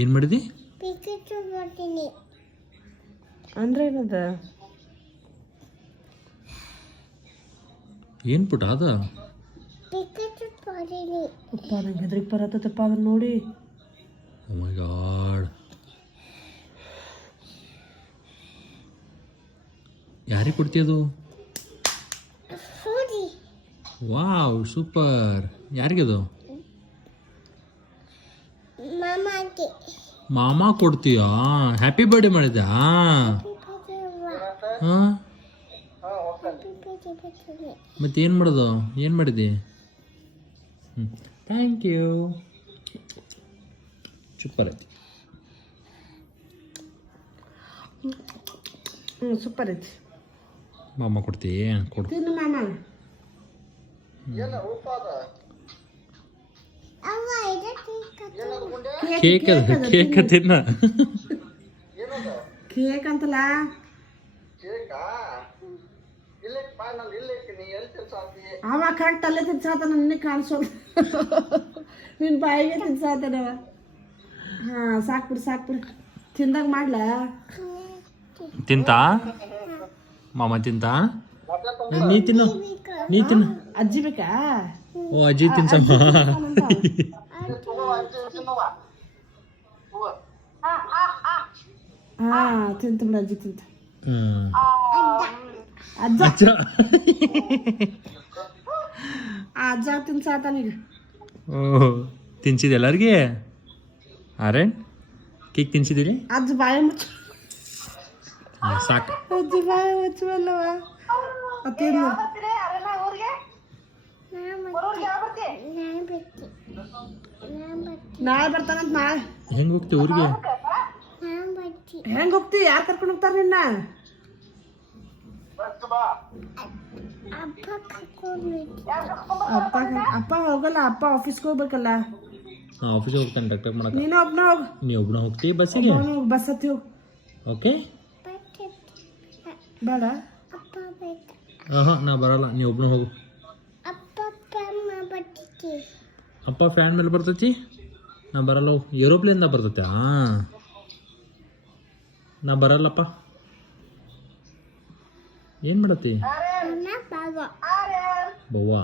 ಏನು ಮಾಡಿದಿ? ಅಂದ್ರೆ ಏನದ? ಏನು ಪುಟ ಅದ? ಅಪ್ಪ ನಂಗೆ ಹೆದ್ರಿಗೆ ಬರತ್ತಪ್ಪ ಅದನ್ನ ನೋಡಿ. ಓ ಮೈ ಗಾಡ್, ಯಾರಿಗೆ ಕೊಡ್ತೀಯದು? Wow super. ಯಾರಿಗದು? ಮಾಮ ಕೊಡ್ತೀಯಾ? ಹ್ಯಾಪಿ ಬರ್ಡೇ ಮಾಡಿದ್ಯಾ? ಹಾಂ, ಮತ್ತೇನು ಮಾಡೋದು? ಏನು ಮಾಡಿದೆ? Thank you. ಸೂಪರ್ ಐತಿ. ಸೂಪರ್ ಐತಿ. ಮಾಮ ಕೊಡ್ತೀಯ? ಕೊಡು. ತಿನ್ನು ಮಾಮ. ಕೇಕ್ ಅದ, ಕೇಕ್ ತಿನ್ನ. ಕೇಕ್ ಅಂತಲ್ಲ, ಅವ ಕರೆಕ್ಟ್ ಅಲ್ಲೇ ತಿನ್ಸಾತ, ನನಗೆ ಕಾಣಿಸೋದು. ನಿನ್ನ ಬಾಯಿಗೆ ತಿನ್ಸಾತಾನವ. ಹಾಂ ಸಾಕ್ಬಿಡು ಸಾಕ್ಬಿಡು. ತಿಂದಾಗ ಮಾಡ್ಲ? ತಿಂತಾ ಮಾಮ? ತಿಂತಾ? ನೀ ತಿನ್ನು, ನೀ ತಿನ್ನು. ಅಜ್ಜಿ ಬೇಕಾ? ಓ ಅಜ್ಜಿ ತಿನ್ಸಮ್ಮ. ಹಾಂ ತಿಂತು ಬಿಡು, ಅಜ್ಜಿ ತಿಂತ. ಅಜ್ಜ ಅಜ್ಜ ತಿನ್ಸಾತಾನೀಗ. ಓಹ್ ತಿನ್ಸಿದೆ ಎಲ್ಲರಿಗೆ? ಅರೆ ಕೇಕ್ ತಿನ್ಸಿದ್ದೀರಿ? ಅಜ್ಜ ಬಾಯಿ ಮುಚ್ಚ. ಸಾಕು. ಅಜ್ಜಿ ಬಾಯಿ ಮುಚ್ಚವಲ್ಲವ. ಅತ್ತೇನು ನಾಳೆ ಬರ್ತಾನಂತ. ನಾಳೆ ಹೆಂಗೆ ಹೋಗ್ತೀವಿ ಊರಿಗೆ? ಹೆಂಗೆ ಹೋಗ್ತೀವಿ? ಯಾರು ಕರ್ಕೊಂಡು ಹೋಗ್ತಾರೆ ನಿನ್ನ? ಅಪ್ಪ ಹೋಗಲ್ಲ, ಅಪ್ಪ ಆಫೀಸ್ಗೆ ಹೋಗ್ಬೇಕಲ್ಲ. ಆಫೀಸಿಗೆ ಹೋಗ್ತಾನೆ ಡಾಕ್ಟರ್ ಮಾಡಕ್ಕೆ. ನೀನು ಒಬ್ಬನ ಹೋಗು. ನೀ ಒಬ್ಬನ ಹೋಗ್ತೀವಿ ಬಸ್ಸಿಗೆ? ಬಸ್ ಹತ್ತಿ ಹೋಗು. ಓಕೆ. ಬೇಡ ಹಾಂ ನಾ ಬರಲ್ಲ, ನೀ ಒಬ್ಬನ ಹೋಗು. ಅಪ್ಪ ಫ್ಯಾನ್ ಮೇಲೆ ಬರ್ತೈತಿ, ನಾ ಬರಲ್ಲ. ಏರೋಪ್ಲೇನ್ದಾಗ ಬರ್ತೈತೆ? ಹಾಂ ನಾ ಬರಲ್ಲಪ್ಪ. ಏನು ಮಾಡತ್ತಿ? ಬವ್ವಾ